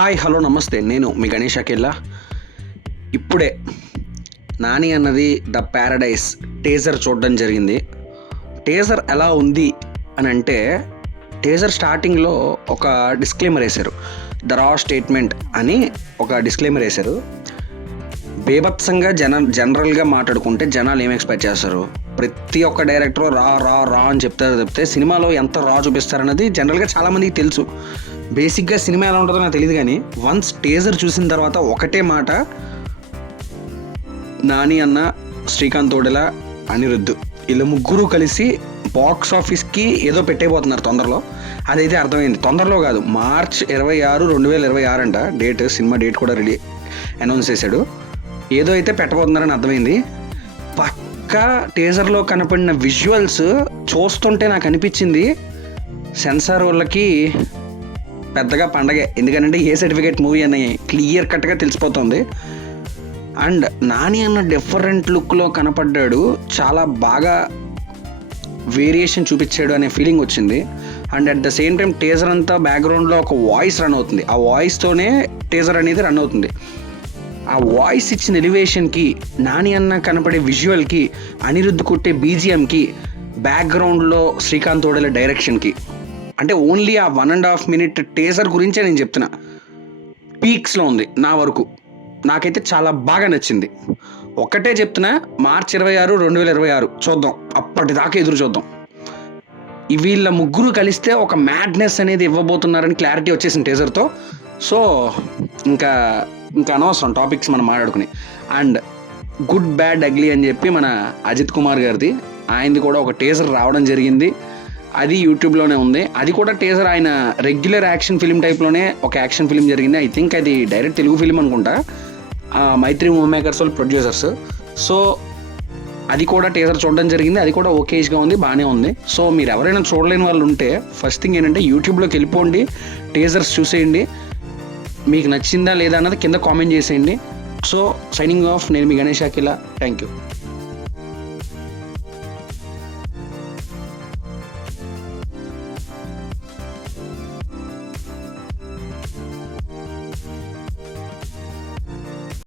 Hi hello నమస్తే, నేను మీ గణేష్ అఖిల్లా. ఇప్పుడే నాని అన్నది ద ప్యారడైస్ టీజర్ చూడడం జరిగింది. టీజర్ ఎలా ఉంది అని అంటే, టీజర్ స్టార్టింగ్లో ఒక డిస్క్లైమర్ వేశారు, ద రా స్టేట్మెంట్ అని ఒక డిస్క్లైమర్ వేశారు. బేభత్సంగా జనరల్గా మాట్లాడుకుంటే జనాలు ఏం ఎక్స్పెక్ట్ చేస్తారు? ప్రతి ఒక్క డైరెక్టర్ రా రా రా అని చెప్తే సినిమాలో ఎంత రా చూపిస్తారన్నది జనరల్గా చాలామందికి తెలుసు. బేసిక్గా సినిమా ఎలా ఉంటుందో నాకు తెలియదు, కానీ వన్స్ టీజర్ చూసిన తర్వాత ఒకటే మాట, నాని అన్న, శ్రీకాంత్ తోడెల, అనిరుద్ధ్ వీళ్ళ ముగ్గురు కలిసి బాక్స్ ఆఫీస్కి ఏదో పెట్టేయబోతున్నారు తొందరలో. అదైతే అర్థమైంది. తొందరలో కాదు, మార్చ్ 26, 2026 అంట డేట్. సినిమా డేట్ కూడా అనౌన్స్ చేశాడు. ఏదో అయితే పెట్టబోతున్నారని అర్థమైంది. పక్కా టీజర్లో కనపడిన విజువల్స్ చూస్తుంటే నాకు అనిపించింది సెన్సార్ వాళ్ళకి పెద్దగా పండగే. ఎందుకంటే ఏ సర్టిఫికేట్ మూవీ అని క్లియర్ కట్గా తెలిసిపోతుంది. అండ్ నాని అన్న డిఫరెంట్ లుక్లో కనపడ్డాడు, చాలా బాగా వేరియేషన్ చూపించాడు అనే ఫీలింగ్ వచ్చింది. And at the same time teaser అంతా బ్యాక్గ్రౌండ్లో ఒక వాయిస్ రన్ అవుతుంది. ఆ వాయిస్తోనే టీజర్ అనేది రన్ అవుతుంది. ఆ వాయిస్ ఇచ్చిన ఎలివేషన్కి, నాని అన్న కనపడే విజువల్కి, అనిరుద్ధ్ కొట్టే బీజిఎంకి, బ్యాక్గ్రౌండ్లో శ్రీకాంత్ తోడెల డైరెక్షన్కి, అంటే ఓన్లీ ఆ 1.5 minute టీజర్ గురించే నేను చెప్తున్నా, పీక్స్లో ఉంది నా వరకు. నాకైతే చాలా బాగా నచ్చింది. ఒక్కటే చెప్తున్నా, మార్చ్ 26, 2026 చూద్దాం. అప్పటిదాకా ఎదురు చూద్దాం. వీళ్ళ ముగ్గురు కలిస్తే ఒక మ్యాడ్నెస్ అనేది ఇవ్వబోతున్నారని క్లారిటీ వచ్చేసింది టీజర్తో. సో ఇంకా అనవసరం టాపిక్స్ మనం మాట్లాడుకుని. అండ్ గుడ్ బ్యాడ్ అగ్లీ అని చెప్పి మన అజిత్ కుమార్ గారిది, ఆయనది కూడా ఒక టీజర్ రావడం జరిగింది. అది యూట్యూబ్లోనే ఉంది. అది కూడా టీజర్ ఆయన రెగ్యులర్ యాక్షన్ ఫిల్మ్ టైప్లోనే ఒక యాక్షన్ ఫిల్మ్ జరిగింది. ఐ థింక్ అది డైరెక్ట్ తెలుగు ఫిల్మ్ అనుకుంటా, మైత్రి మూవీ మేకర్స్ వాళ్ళు ప్రొడ్యూసర్స్. సో అది కూడా టీజర్ చూడడం జరిగింది. అది కూడా ఓకేజ్గా ఉంది, బాగానే ఉంది. సో మీరు ఎవరైనా చూడలేని వాళ్ళు ఉంటే ఫస్ట్ థింగ్ ఏంటంటే యూట్యూబ్లోకి వెళ్ళిపోండి, టీజర్స్ చూసేయండి. మీకు నచ్చిందా లేదా అన్నది కింద కామెంట్ చేసేయండి. సో సైనింగ్ ఆఫ్, నేను మీ గణేష్ అఖిల్లా. Thank you.